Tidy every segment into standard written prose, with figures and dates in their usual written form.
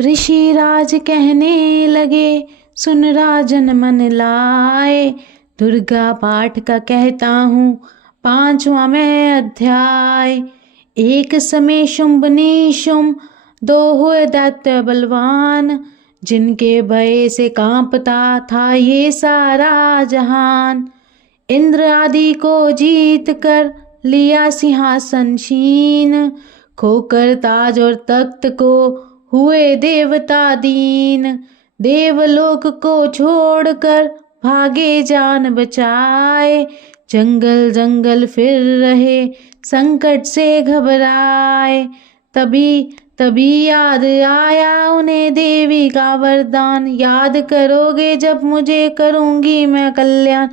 ऋषि राज कहने लगे, सुन राजन मन लाए। दुर्गा पाठ का कहता हूँ 5वां मैं अध्याय। एक समय शुंभ निशुंभ दो हुए दैत्य बलवान, जिनके भय से कांपता था ये सारा जहान। इंद्र आदि को जीत कर लिया सिंहासन शीन, खोकर ताज और तख्त को हुए देवता दीन। देवलोक को छोड़कर भागे जान बचाए, जंगल जंगल फिर रहे संकट से घबराए। तभी याद आया उन्हें देवी का वरदान, याद करोगे जब मुझे करूँगी मैं कल्याण।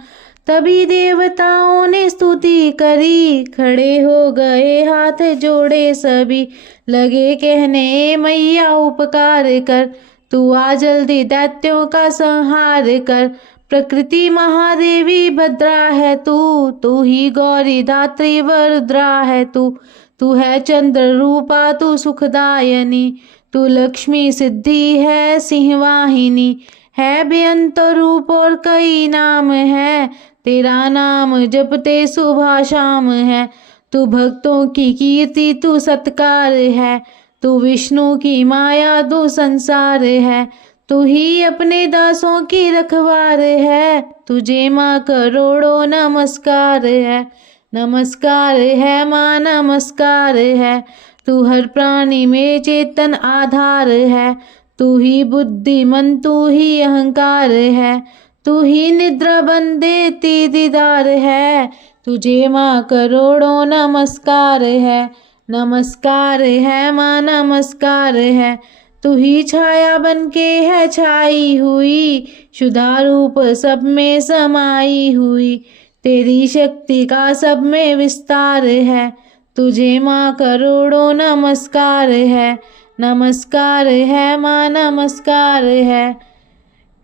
तभी देवताओं ने स्तुति करी, खड़े हो गए हाथ जोड़े सभी, लगे कहने मैया उपकार कर, तू आ जल्दी दैत्यों का संहार कर। प्रकृति महादेवी भद्रा है तू ही गौरी धात्री वरुद्रा है तू है चंद्र रूपा तू सुखदायनी, तू लक्ष्मी सिद्धि है सिंहवाहिनी। है बेअंत रूप और कई नाम है, तेरा नाम जपते सुबह शाम है। तू भक्तों की कीर्ति तू सत्कार है, तू विष्णु की माया तू संसार है। तू ही अपने दासों की रखवार है, तुझे माँ करोड़ों नमस्कार है। नमस्कार है माँ नमस्कार है, तू हर प्राणी में चेतन आधार है। तू ही बुद्धिमन तू ही अहंकार है, तू ही निद्रा बन देती दीदार है। तुझे माँ करोड़ों नमस्कार है। नमस्कार है माँ नमस्कार है, तू ही छाया बन के है छाई हुई, शुद्धा रूप सब में समाई हुई। तेरी शक्ति का सब में विस्तार है, तुझे माँ करोड़ों नमस्कार है। नमस्कार है माँ नमस्कार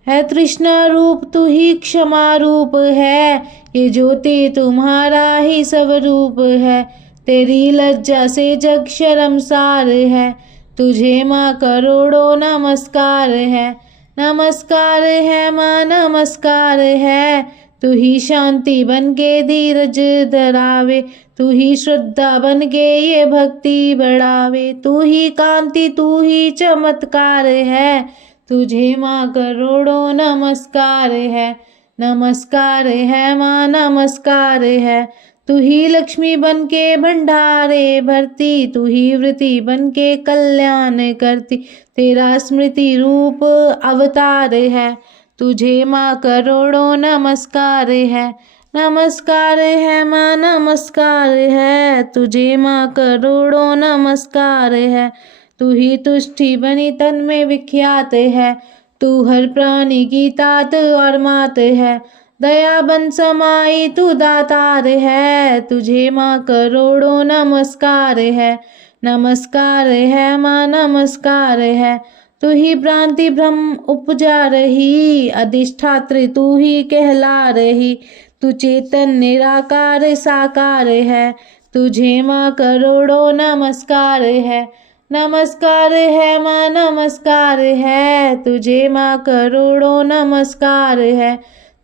है तृष्णा रूप तू ही क्षमा रूप है, ये ज्योति तुम्हारा ही सब रूप है। तेरी लज्जा से जग शर्मसार है, तुझे माँ करोड़ों नमस्कार है। नमस्कार है माँ नमस्कार है, तू ही शांति बन के धीरज धरावे, तू ही श्रद्धा बन के ये भक्ति बढ़ावे। तू ही कांति तू ही चमत्कार है, तुझे माँ करोड़ों नमस्कार है। नमस्कार है माँ नमस्कार है, तू ही लक्ष्मी बन के भंडारे भरती, तू ही वृत्ति बन के कल्याण करती। तेरा स्मृति रूप अवतार है, तुझे माँ करोड़ों नमस्कार है। नमस्कार है माँ नमस्कार है, तुझे माँ करोड़ों नमस्कार है। तू ही तुष्टि बनी तन में विख्यात है, तू हर प्राणी की तात और मात है। दया बन समाई तू दातार है, तुझे माँ करोड़ों नमस्कार है। नमस्कार है माँ नमस्कार है, तू ही भ्रांति भ्रम उपजा रही, अधिष्ठात्री तू ही कहला रही। तू चेतन निराकार साकार है, तुझे माँ करोड़ों नमस्कार है। नमस्कार है माँ नमस्कार है, तुझे माँ करोड़ों नमस्कार है।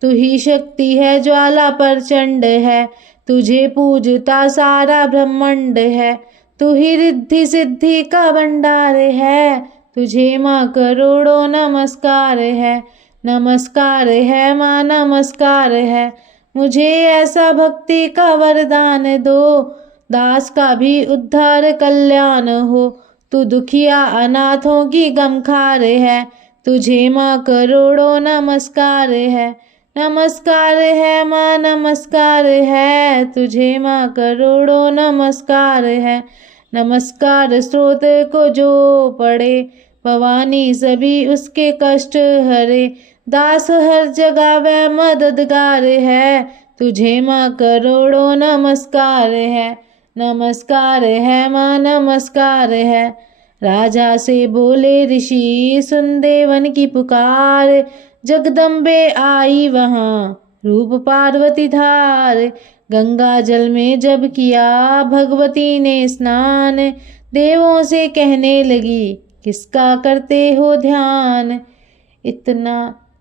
तू ही शक्ति है ज्वाला प्रचंड है, तुझे पूजता सारा ब्रह्मांड है। तू ही रिद्धि सिद्धि का भंडार है, तुझे माँ करोड़ों नमस्कार है। नमस्कार है माँ नमस्कार है, मुझे ऐसा भक्ति का वरदान दो, दास का भी उद्धार कल्याण हो। तू दुखिया अनाथों की गमखार है, तुझे माँ करोड़ों नमस्कार है। नमस्कार है माँ नमस्कार है, तुझे माँ करोड़ों नमस्कार है। नमस्कार स्रोत को जो पढ़े, भवानी सभी उसके कष्ट हरे। दास हर जगह वह मददगार है, तुझे माँ करोड़ों नमस्कार है। नमस्कार है माँ नमस्कार है। राजा से बोले ऋषि सुन देवन की पुकार, जगदम्बे आई वहाँ रूप पार्वती धार। गंगा जल में जब किया भगवती ने स्नान, देवों से कहने लगी किसका करते हो ध्यान। इतना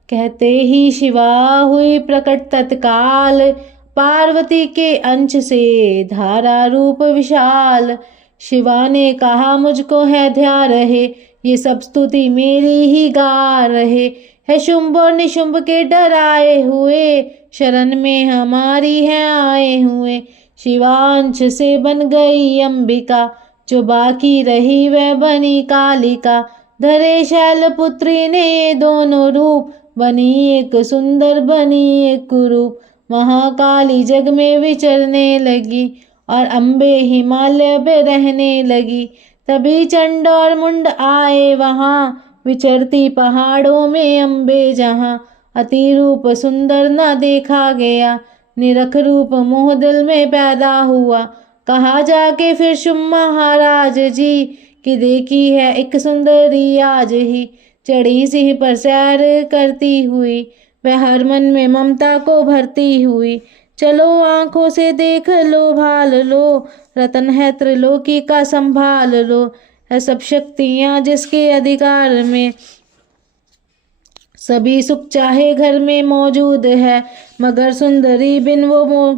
कहते ही शिवा हुई प्रकट तत्काल, पार्वती के अंश से धारा रूप विशाल। शिवा ने कहा मुझको है ध्यान रहे, ये सब स्तुति मेरी ही गा रहे। है शुंभ और निशुंभ के डराए हुए, शरण में हमारी है आए हुए। शिवांश से बन गई अंबिका, जो बाकी रही वह बनी कालिका। धरे शैलपुत्री ने ये दोनों रूप, बनी एक सुंदर बनी एक कुरूप। महाकाली जग में विचरने लगी, और अम्बे हिमालय पे रहने लगी। तभी चंड और मुंड आए वहाँ, विचरती पहाड़ों में अम्बे जहाँ। अति रूप सुंदर न देखा गया, निरख रूप मोह दिल में पैदा हुआ। कहा जाके फिर शुंभ महाराज जी, कि देखी है एक सुंदरी आज ही। चढ़ी सिंह पर सैर करती हुई, वह हर मन में ममता को भरती हुई। चलो आंखों से देख लो भाल लो, रतन है त्रिलोकी का संभाल लो। है सब शक्तियाँ जिसके अधिकार में, सभी सुख चाहे घर में मौजूद है। मगर सुंदरी बिन वो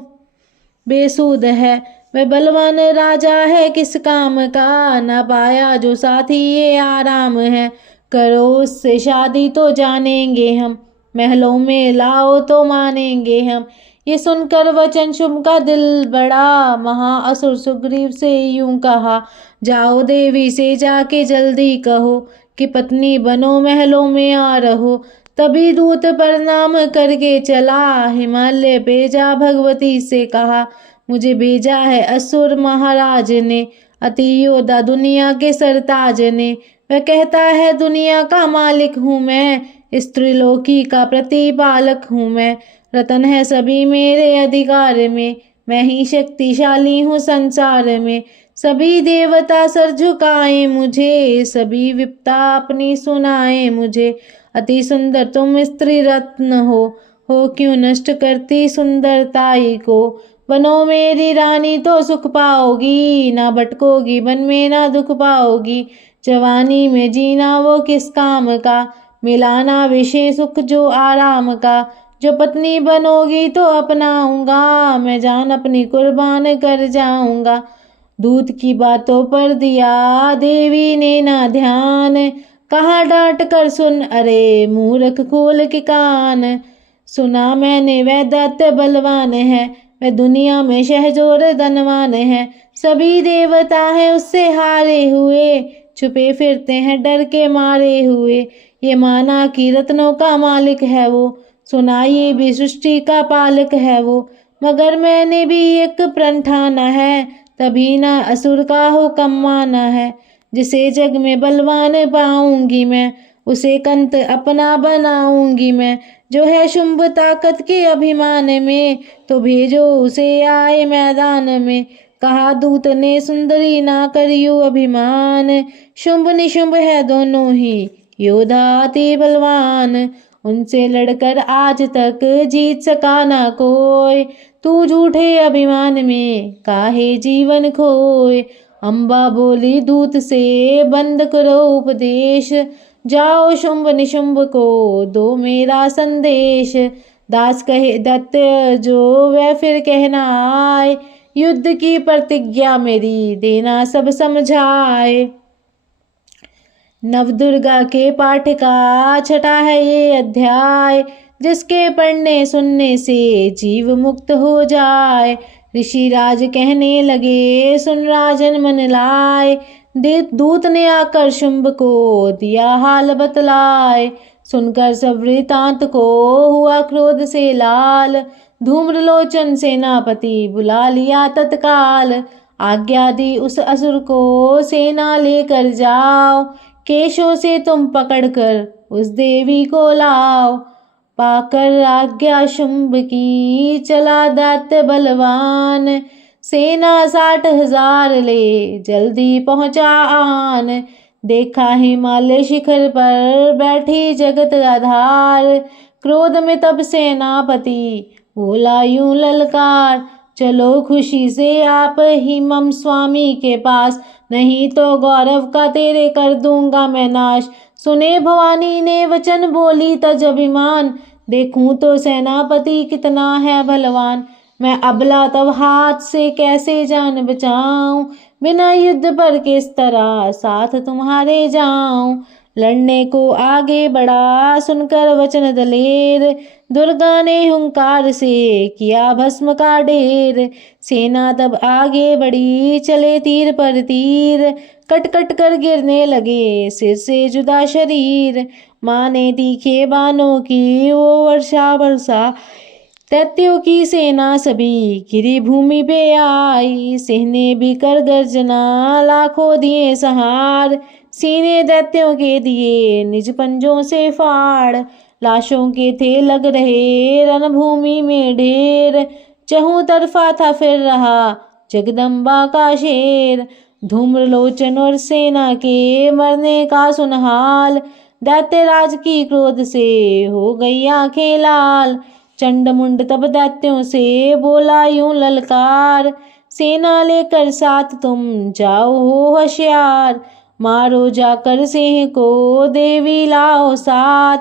बेसूद है। वह बलवान राजा है किस काम का, ना पाया जो साथी ये आराम है। करो उससे शादी तो जानेंगे हम, महलों में लाओ तो मानेंगे हम। ये सुनकर वचन शुंभ का दिल बड़ा, महाअसुर सुग्रीव से यूं कहा। जाओ देवी से जाके जल्दी कहो, कि पत्नी बनो महलों में आ रहो। तभी दूत प्रणाम करके चला, हिमालय पे जा भगवती से कहा। मुझे भेजा है असुर महाराज ने, अति योद्धा दुनिया के सरताज ने। वह कहता है दुनिया का मालिक हूँ मैं, इस त्रिलोकी का प्रतिपालक हूँ मैं। रतन है सभी मेरे अधिकार में, मैं ही शक्तिशाली हूँ संसार में। सभी देवता सर झुकाए मुझे, सभी विपदा अपनी सुनाए मुझे। अति सुंदर तुम स्त्री रत्न हो क्यों नष्ट करती सुंदरताई को। बनो मेरी रानी तो सुख पाओगी, ना भटकोगी वन में ना दुख पाओगी। जवानी में जीना वो किस काम का, मिलाना विषय सुख जो आराम का। जो पत्नी बनोगी तो अपनाऊंगा, मैं जान अपनी कुर्बान कर जाऊंगा। दूत की बातों पर दिया देवी ने ना ध्यान, कहा डांट कर सुन अरे मूर्ख खोल के कान। सुना मैंने वह दैत्य बलवान है, वह दुनिया में शहजोर धनवान है। सभी देवता हैं उससे हारे हुए, छुपे फिरते हैं डर के मारे हुए। ये माना कि रत्नों का मालिक है वो, सुना ये भी सृष्टि का पालक है वो। मगर मैंने भी एक प्रण ठाना है, तभी ना असुर का हुक्म माना है। जिसे जग में बलवान पाऊंगी मैं, उसे कंत अपना बनाऊंगी मैं। जो है शुंभ ताकत के अभिमान में, तो भेजो उसे आए मैदान में। कहा दूत ने सुंदरी ना करियो अभिमान, शुंभ निशुंभ है दोनों ही योद्धा अति बलवान। उनसे लड़कर आज तक जीत सका ना कोई, तू झूठे अभिमान में काहे जीवन खोए। अम्बा बोली दूत से बंद करो उपदेश, जाओ शुंभ निशुंभ को दो मेरा संदेश। दास कहे दैत्य जो वह फिर कहना आए, युद्ध की प्रतिज्ञा मेरी देना सब समझाए। नवदुर्गा के पाठ का छठा है ये अध्याय, जिसके पढ़ने सुनने से जीव मुक्त हो जाए। ऋषिराज कहने लगे सुन राजन मन लाए, दूत ने आकर शुंभ को दिया हाल बतलाए। सुनकर सब वृतांत को हुआ क्रोध से लाल, धूम्रलोचन सेनापति बुला लिया तत्काल। आज्ञा दी उस असुर को सेना लेकर जाओ, केशों से तुम पकड़कर उस देवी को लाओ। पाकर आज्ञा शुंभ की चला दैत्य बलवान, सेना 60,000 ले जल्दी पहुंचा आन। देखा हिमालय शिखर पर बैठी जगत आधार, क्रोध में तब सेनापति बोला यूं ललकार। चलो खुशी से आप ही मम स्वामी के पास, नहीं तो गौरव का तेरे कर दूंगा मैं नाश। सुने भवानी ने वचन बोली तज अभिमान, देखूं तो सेनापति कितना है बलवान। मैं अबला तब हाथ से कैसे जान बचाऊं, बिना युद्ध पर किस तरह साथ तुम्हारे जाऊं। लड़ने को आगे बढ़ा सुनकर वचन दलेर, दुर्गा ने हुंकार से किया भस्म का ढेर। सेना तब आगे बढ़ी चले तीर पर तीर, कट कट कर गिरने लगे सिर से जुदा शरीर। माँ ने तीखे बानों की वो वर्षा बरसा, दैत्यों की सेना सभी गिरी भूमि पे आई। सिंह ने भी कर गर्जना लाखों दिए सहार, सीने दैत्यों के दिए निज पंजों से फाड़। लाशों के थे लग रहे रणभूमि में ढेर, चहु तरफा था फिर रहा जगदम्बा का शेर। धूम्रलोचन और सेना के मरने का सुन हाल, दैत्यराज की क्रोध से हो गई आंखें लाल। चंडमुंड तब दैत्यों से बोला यूं ललकार, सेना लेकर साथ तुम जाओ हो होशियार। मारो जाकर सिंह को देवी लाओ साथ,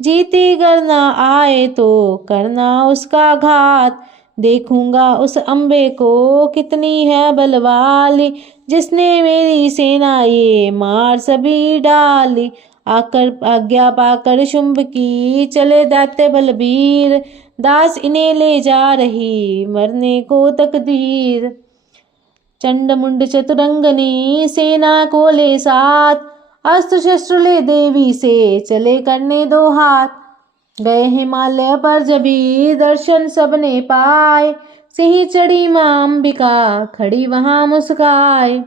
जीती करना आए तो करना उसका घात। देखूंगा उस अम्बे को कितनी है बलवाली, जिसने मेरी सेना ये मार सभी डाली। आकर आज्ञा पाकर शुंभ की चले दैत्य बलबीर, दास इन्हें ले जा रही मरने को तकदीर। चंडमुंड चतुरंगनी सेना को ले साथ, अस्त्र शस्त्र ले देवी से चले करने दो हाथ। गए हिमालय पर जभी दर्शन सबने पाए, सिंह चढ़ी मां अंबिका खड़ी वहां मुस्काए।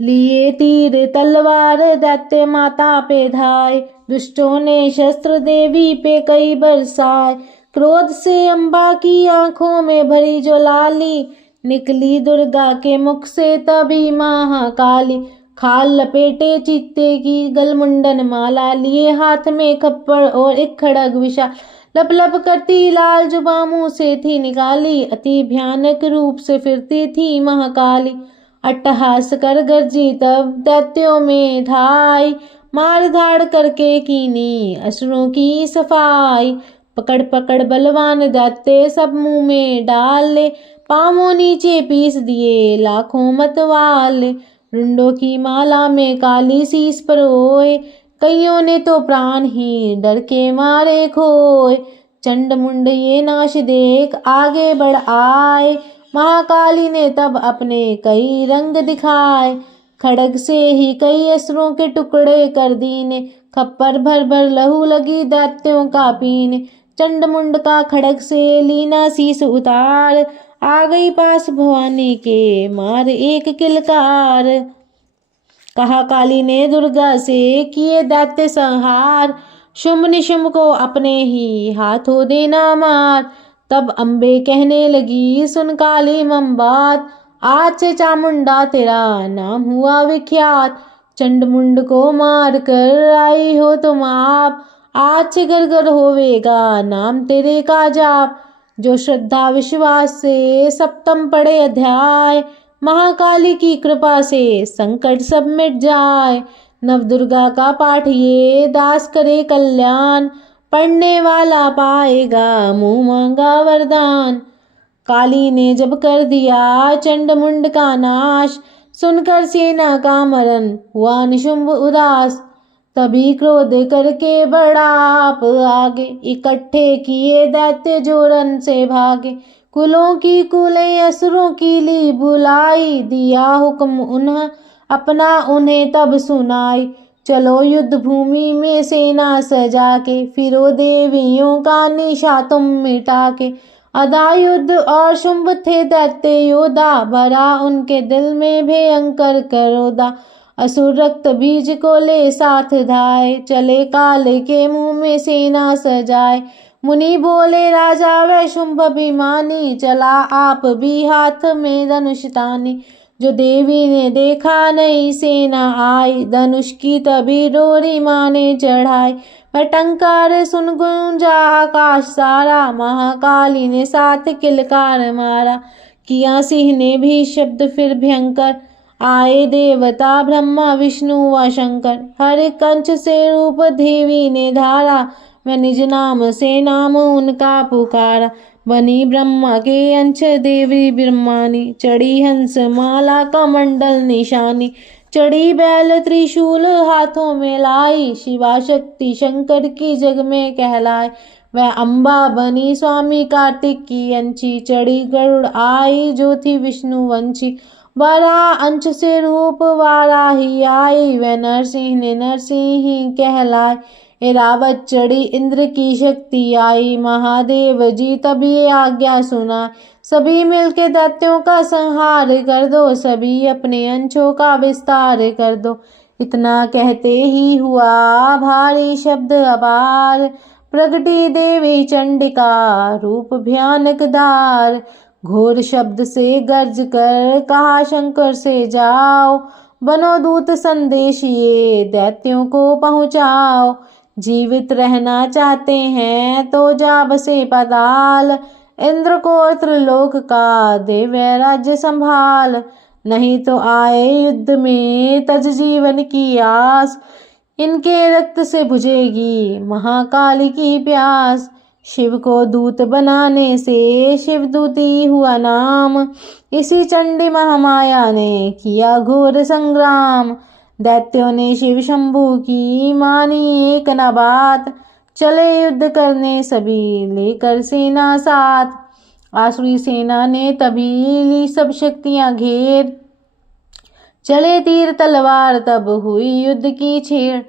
लिए तीर तलवार दैत्य माता पे धाए, दुष्टों ने शस्त्र देवी पे कई बरसाए। क्रोध से अम्बा की आंखों में भरी जो लाली, निकली दुर्गा के मुख से तभी महाकाली। खाल लपेटे चित्ते की गलमुंडन माला, लिए हाथ में खप्पड़ और एक खड़ग विशाल। लप लप करती लाल जुबां मुंह से थी निकाली, अति भयानक रूप से फिरती थी महाकाली। अट्टहास कर गरजी तब दैत्यों में धाई, मार धाड़ करके कीनी असुरों की सफाई। पकड़ पकड़ बलवान दैत्य सब मुंह में डाल ले, पांवों नीचे पीस दिए लाखों मतवाले। रुंडों की माला में काली शीस परोए, कईयों ने तो प्राण ही डर के मारे खोए। चंडमुंड ये नाश देख आगे बढ़ आए, महाकाली ने तब अपने कई रंग दिखाए। खड़ग से ही कई असुरों के टुकड़े कर दीने, खप्पर भर भर लहू लगी दैत्यों का पीने। चंडमुंड का खड़ग से लीना शीस उतार, आ गई पास भवानी के मार एक किलकार। कहा काली ने दुर्गा से किए दैत्य संहार, शुंभ निशुंभ को अपने ही हाथों देना मार। तब अम्बे कहने लगी सुन काली मम बात, आज से चामुंडा तेरा नाम हुआ विख्यात। चंडमुंड को मार कर आई हो तुम आप, आज से घर घर होवेगा नाम तेरे का जाप। जो श्रद्धा विश्वास से सप्तम पढ़े अध्याय, महाकाली की कृपा से संकट सब मिट जाए। नव दुर्गा का पाठ ये दास करे कल्याण, पढ़ने वाला पाएगा मुंह मांगा वरदान। काली ने जब कर दिया चंडमुंड का नाश, सुनकर सेना का मरण हुआ निशुंभ उदास। तभी क्रोध करके बढ़ा आप आगे, इकट्ठे किए दैत्य जोरन से भागे। कुलों की कुलें असुरों की ली बुलाई, दिया हुक्म उन्हें अपना उन्हें तब सुनाई। चलो युद्ध भूमि में सेना सजा के, फिरो देवियों का निशा तुम मिटा के। अदा युद्ध और शुंभ थे दैत्य योद्धा, भरा उनके दिल में भयंकर करोधा। असुर रक्त बीज को ले साथ धाए, चले काले के मुंह में सेना सजाए। मुनि बोले राजा वै शुंभ अभिमानी, चला आप भी हाथ में धनुष तानी। जो देवी ने देखा नई सेना आई, धनुष की तभी डोरी माँ ने चढ़ाई। वह टंकार सुन गूंजा आकाश सारा, महाकाली ने साथ किलकार मारा। किया सिंह ने भी शब्द फिर भयंकर, आए देवता ब्रह्मा विष्णु व शंकर। हर कंच से रूप देवी ने धारा, वह निज नाम से नाम उनका पुकारा। बनी ब्रह्मा के अंश देवी ब्रह्मानी, चढ़ी हंस माला कमंडल निशानी। चढ़ी बैल त्रिशूल हाथों में लाई, शिवा शक्ति शंकर की जग में कहलाई। वह अम्बा बनी स्वामी कार्तिक की अंशी, चढ़ी गरुड़ आई जो थी विष्णु वंशी। वारा अंश से रूप वाराही आई, वह नरसिंह ने नरसिंह ही कहलाई। एरावत चढ़ी इंद्र की शक्ति आई, महादेव जी तभी आज्ञा सुना। सभी मिलके दैत्यों का संहार कर दो, सभी अपने अंशों का विस्तार कर दो। इतना कहते ही हुआ भारी शब्द अपार, प्रगटी देवी चंडिका रूप भयानक धार। घोर शब्द से गर्ज कर कहा शंकर से जाओ, बनो दूत संदेश ये दैत्यों को पहुँचाओ। जीवित रहना चाहते हैं तो जा बसे पाताल, इंद्र को त्रिलोक का देवै राज्य संभाल। नहीं तो आए युद्ध में तज जीवन की आस, इनके रक्त से बुझेगी महाकाली की प्यास। शिव को दूत बनाने से शिवदूती हुआ नाम, इसी चंडी महामाया ने किया घोर संग्राम। दैत्यों ने शिव शंभु की मानी एक न बात, चले युद्ध करने सभी लेकर सेना साथ। आसुरी सेना ने तभी ली सब शक्तियां घेर, चले तीर तलवार तब हुई युद्ध की छेड़।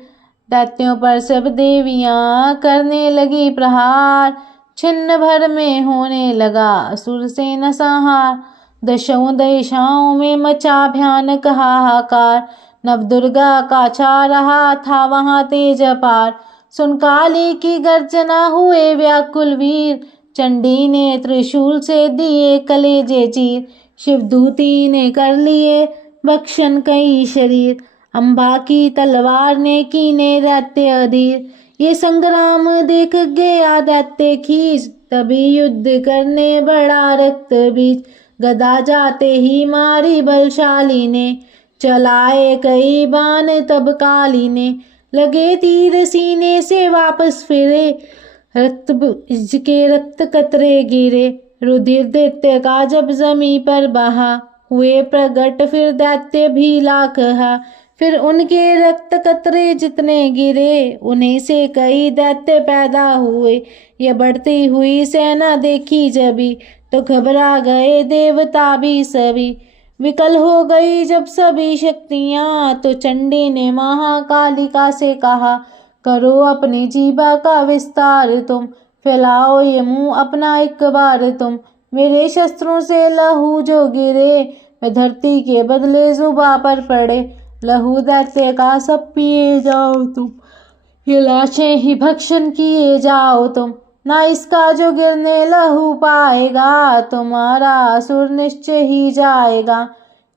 दैत्यों पर सब देवियां करने लगी प्रहार, छिन्न भर में होने लगा असुर सेना संहार। दशों दिशाओं में मचा भयानक हाहाकार, नवदुर्गा का छा रहा था वहां तेज अपार। सुन काली की गर्जना हुए व्याकुल वीर, चंडी ने त्रिशूल से दिए कलेजे चीर। शिवदूती ने कर लिए भक्षण कई शरीर, अम्बा की तलवार ने कीने दैत्य अधीर। ये संग्राम देख गया दैत्य खींच, तभी युद्ध करने बड़ा रक्त बीच। गदा जाते ही मारी बलशाली ने, चलाए कई बाण तब काली ने। लगे तीर सीने से वापस फिरे, रक्त कतरे गिरे। रुधिर दैत्य का जब जमी पर बहा, हुए प्रगट फिर दैत्य भी लाख हा। फिर उनके रक्त कतरे जितने गिरे, उन्हीं से कई दैत्य पैदा हुए। यह बढ़ती हुई सेना देखी जभी, तो घबरा गए देवता भी सभी। विकल हो गई जब सभी शक्तियां, तो चंडी ने महाकालिका से कहा, करो अपनी जीभा का विस्तार तुम, फैलाओ ये मुंह अपना एक बार तुम। मेरे शस्त्रों से लहू जो गिरे, वह धरती के बदले जुबा पर पड़े। लहू दैत्य का सब पिए जाओ तुम, ये लाशें ही भक्षण किए जाओ तुम। ना इसका जो गिरने लहू पाएगा, तुम्हारा असुर निश्चय ही जाएगा।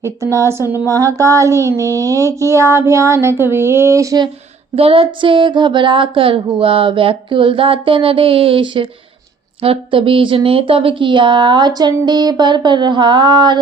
इतना सुन महाकाली ने किया भयानक वेश, गरज से घबरा कर हुआ व्याकुल दैत्य नरेश। रक्त बीज ने तब किया चंडी पर प्रहार,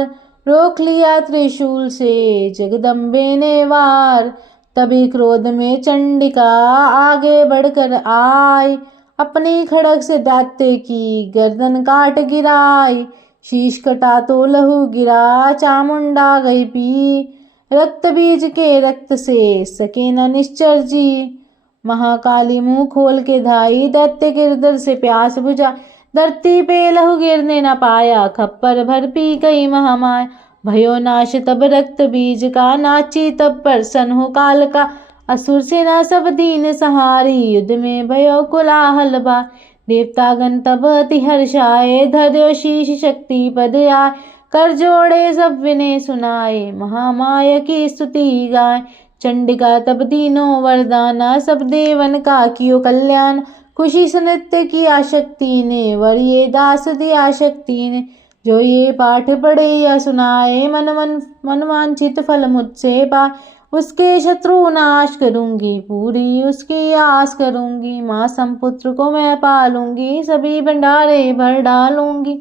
रोक लिया त्रिशूल से जगदम्बे ने वार। तभी क्रोध में चंडिका आगे बढ़कर आई, अपनी खड़ग से दैत्य की गर्दन काट गिराई। शीश कटा तो लहू गिरा, चामुंडा गई पी, रक्त बीज के रक्त से सके न निश्चर जी। महाकाली मुंह खोल के धाई, दैत्य के हृदय से प्यास बुझा। धरती पे लहू गिरने न पाया, खप्पर भर पी गई महामाया। भयो नाश तब रक्त बीज का, नाची तब प्रसन्न हो काल का। असुर सेना सब दीन सहारी, युद्ध में भयो कोलाहल बा। देवतागण तब अति हर्षाए, धर्यो शीश शक्ति पद आए। कर जोड़े सब विनय सुनाए, महामाया की स्तुति गाए। चंडिका तब तीनों वरदाना, सब देवन का कियो कल्याण। खुशी से नृत्य किया शक्ति ने, वर ये दास दिया शक्ति ने। जो ये पाठ पढ़े या सुनाए, मनवांछित फल मुझसे पाए। उसके शत्रु नाश करूंगी, पूरी उसकी आस करूंगी। माँ संपुत्र को मैं पालूंगी, सभी भंडारे भर डालूंगी।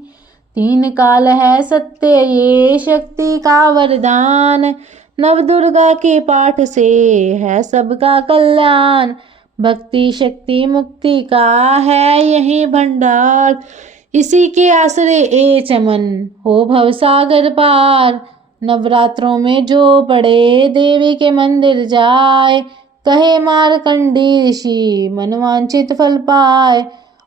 3 काल है सत्य ये शक्ति का वरदान, नव दुर्गा के पाठ से है सबका कल्याण। भक्ति शक्ति मुक्ति का है यही भंडार, इसी के आसरे ए चमन हो भवसागर पार। नवरात्रों में जो पढ़े देवी के मंदिर जाए, कहे मारकंडी ऋषि मनवांछित फल पाए।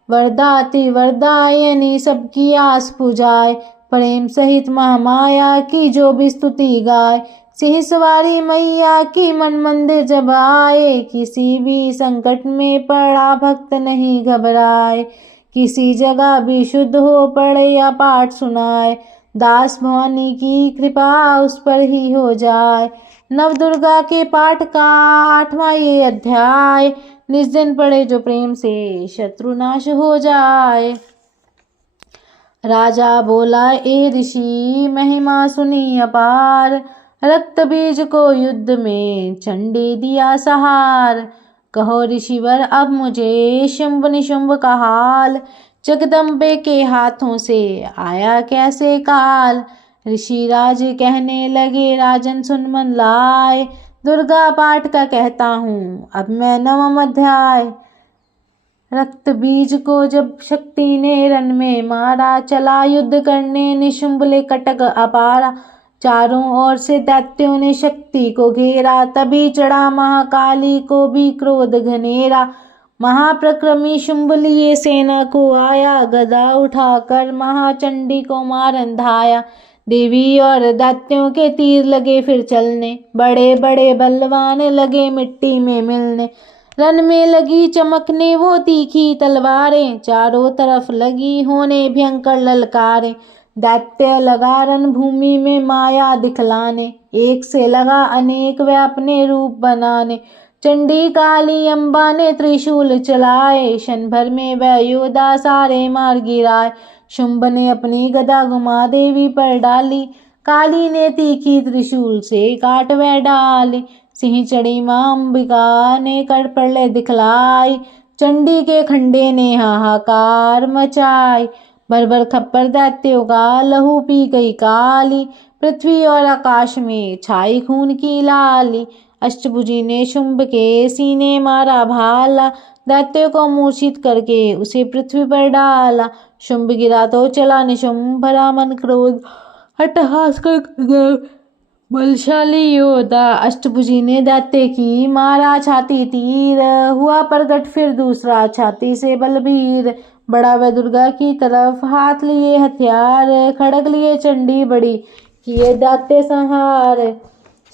वरदाती वरदायनी सबकी आस पुजाए, प्रेम सहित महामाया की जो भी स्तुति गाए। सिंह सवारी मैया की मन मंदिर जब आए, किसी भी संकट में पड़ा भक्त नहीं घबराए। किसी जगह भी शुद्ध हो पढ़े या पाठ सुनाए, दास भवानी की कृपा उस पर ही हो जाए। नव दुर्गा के पाठ का 8वां ये अध्याय, निज दिन पढ़े जो प्रेम से शत्रु नाश हो जाए। राजा बोला ए ऋषि महिमा सुनी अपार, रक्त बीज को युद्ध में चंडी दिया सहार। कहो ऋषिवर अब मुझे शुंभ निशुंभ का हाल, जगदम्बे के हाथों से आया कैसे काल। ऋषिराज कहने लगे राजन सुन मन लाए, दुर्गा पाठ का कहता हूँ अब मैं 9वां अध्याय। रक्त बीज को जब शक्ति ने रन में मारा, चला युद्ध करने निशुंभ ले कटक अपारा। चारों ओर से दैत्यों ने शक्ति को घेरा, तभी चढ़ा महाकाली को भी क्रोध घनेरा। महाप्रक्रमी शुंभ लिए सेना को आया, गदा उठाकर महाचंडी को मारन धाया। देवी और दैत्यों के तीर लगे फिर चलने, बड़े बड़े बलवान लगे मिट्टी में मिलने। रन में लगी चमकने वो तीखी तलवारें, चारों तरफ लगी होने भयंकर ललकारें। दैत्य लगा रण भूमि में माया दिखलाने, एक से लगा अनेक वे अपने रूप बनाने। चंडी काली अम्बा ने त्रिशूल चलाए, क्षण भर में वह योद्धा सारे मार गिराए। शुंभ ने अपनी गदा घुमा देवी पर डाली, काली ने तीखी त्रिशूल से काट वह डाली। सिंह चढ़ी मां अंबिका ने कर प्रलय दिखलाई, चंडी के खंडे ने हाहाकार मचाई। भर भर खप्पर दैत्यों का लहू पी गई काली, पृथ्वी और आकाश में छाई खून की लाली। अष्टभुजी ने शुंभ के सीने मारा भाला, दैत्य को मूर्छित करके उसे पृथ्वी पर डाला। शुंभ गिरा तो चला निशुंभ, भरा मन क्रोध हटहास कर बलशाली योद्धा। अष्टभुजी ने दैत्य की मारा छाती तीर, हुआ प्रगट फिर दूसरा छाती से बलबीर। बड़ा वह दुर्गा की तरफ हाथ लिए हथियार, खड़ग लिए चंडी बड़ी किए दैत्य संहार।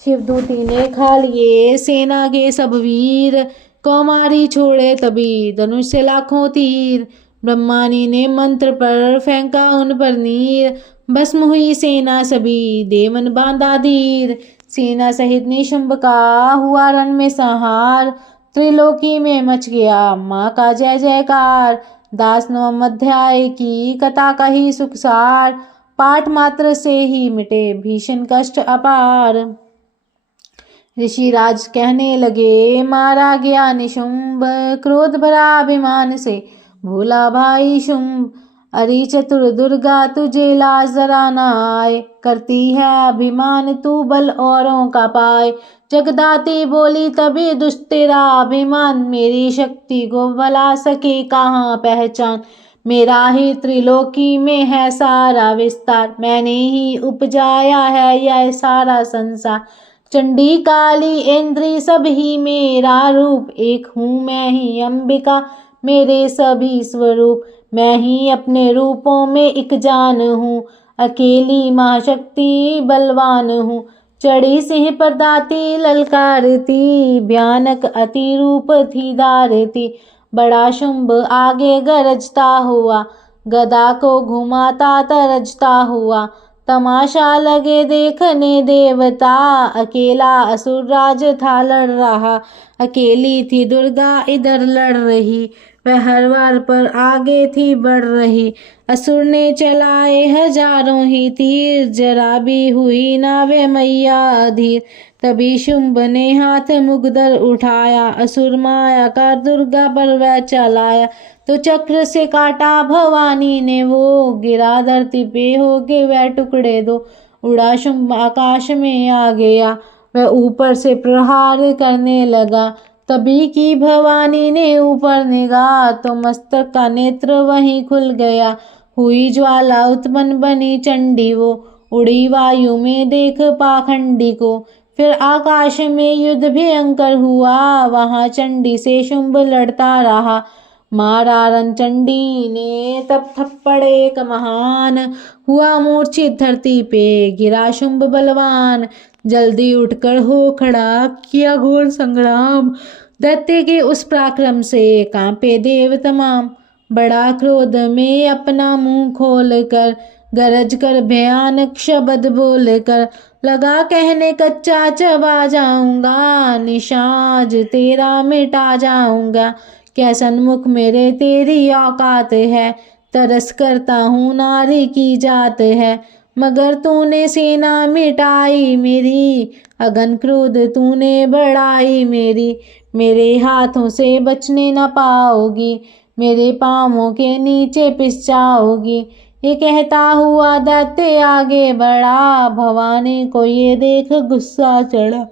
शिवदूती ने खा लिए सेना के सब वीर, कौमारी छोड़े तभी धनुष से लाखों तीर। ब्रह्मानी ने मंत्र पर फेंका उन पर नीर, भस्म हुई सेना सभी देवन बांधा धीर। सेना सहित निशुंभ का हुआ रण में संहार, त्रिलोकी में मच गया माँ का जय जयकार। दास 9वां अध्याय की कथा का ही सुखसार, पाठ मात्र से ही मिटे भीषण कष्ट अपार। ऋषिराज कहने लगे मारा गया निशुंभ, क्रोध भरा अभिमान से भोला भाई शुंभ। अरे चतुर दुर्गा तुझे लाज जरा न आए, करती है अभिमान तू बल औरों का पाए। जगदाती बोली तभी दुष्ट तेरा अभिमान, मेरी शक्ति को भला सके कहाँ पहचान। मेरा ही त्रिलोकी में है सारा विस्तार, मैंने ही उपजाया है यह सारा संसार। चंडी काली इंद्री सब ही मेरा रूप, एक हूँ मैं ही अंबिका मेरे सभी स्वरूप। मैं ही अपने रूपों में एक जान हूँ, अकेली महाशक्ति बलवान हूँ। चढ़ी सिंह पर दाती ललकारती, भयानक अति रूप थी धारती। बड़ा शुंभ आगे गरजता हुआ, गदा को घुमाता तरजता हुआ। तमाशा लगे देखने देवता, अकेला असुर राज था लड़ रहा। अकेली थी दुर्गा इधर लड़ रही, वह हर बार पर आगे थी बढ़ रही। असुर ने चलाए हजारों ही तीर, जरा भी हुई ना वे मैया अधीर। तभी शुंभ ने हाथ मुगदर उठाया, असुर माया का दुर्गा पर वह चलाया। तो चक्र से काटा भवानी ने वो, गिरा धरती पे हो गए वह टुकड़े दो। उड़ा शुंभ आकाश में आ गया, वह ऊपर से प्रहार करने लगा। तभी की भवानी ने ऊपर निगाह, तो मस्तक का नेत्र वहीं खुल गया। हुई ज्वाला उत्पन्न बनी चंडी वो, उड़ी वायु में देख पाखंडी को। फिर आकाश में युद्ध भयंकर हुआ, वहां चंडी से शुंभ लड़ता रहा। मारा रणचंडी ने तब थप्पड़ एक महान, हुआ मूर्छित धरती पे गिरा शुंभ बलवान। जल्दी उठकर हो खड़ा किया घोर संग्राम, दैत्य के उस पराक्रम से कांपे देव तमाम। बड़ा क्रोध में अपना मुंह खोल कर, गरज कर भयानक शब्द बोल कर, लगा कहने कच्चा चबा जाऊंगा, निशाज तेरा मिटा जाऊंगा। क्या सन्मुख मेरे तेरी औकात है, तरस करता हूँ नारी की जात है। मगर तूने सेना मिटाई मेरी, अगन क्रोध तूने बढ़ाई मेरी। मेरे हाथों से बचने न पाओगी, मेरे पाँवों के नीचे पिस जाओगी। ये कहता हुआ दैत्य आगे बढ़ा, भवानी को ये देख गुस्सा चढ़ा।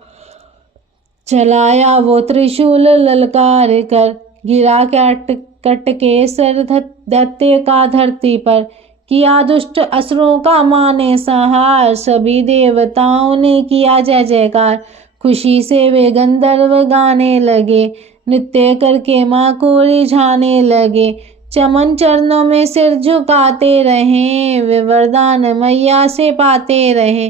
चलाया वो त्रिशूल ललकार कर, गिरा कट के सर दैत्य का धरती पर। किया दुष्ट असुरों का माने संहार, सभी देवताओं ने किया जय जयकार। खुशी से वे गंधर्व गाने लगे, नृत्य करके माँ को रिझाने लगे। चमन चरणों में सिर झुकाते रहे, वे वरदान मैया से पाते रहे।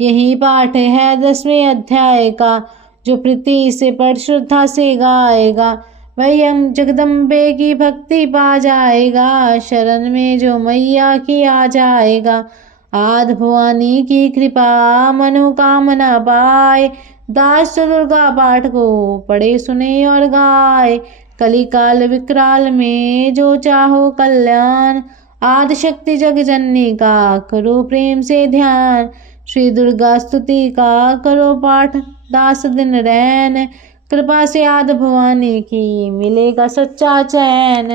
यही पाठ है 10वें अध्याय का, जो प्रीति से पढ़ श्रद्धा से गाएगा, वही हम जगदम्बे की भक्ति पा जाएगा। शरण में जो मैया की आ जाएगा, आद भवानी की कृपा मनोकामना पाए। दास दुर्गा पाठ को पढ़े सुने और गाए, कलिकाल विकराल में जो चाहो कल्याण। आदि शक्ति जग जननी का करो प्रेम से ध्यान, श्री दुर्गा स्तुति का करो पाठ दास दिन रैन। कृपा से आद भवानी की मिलेगा सच्चा चैन।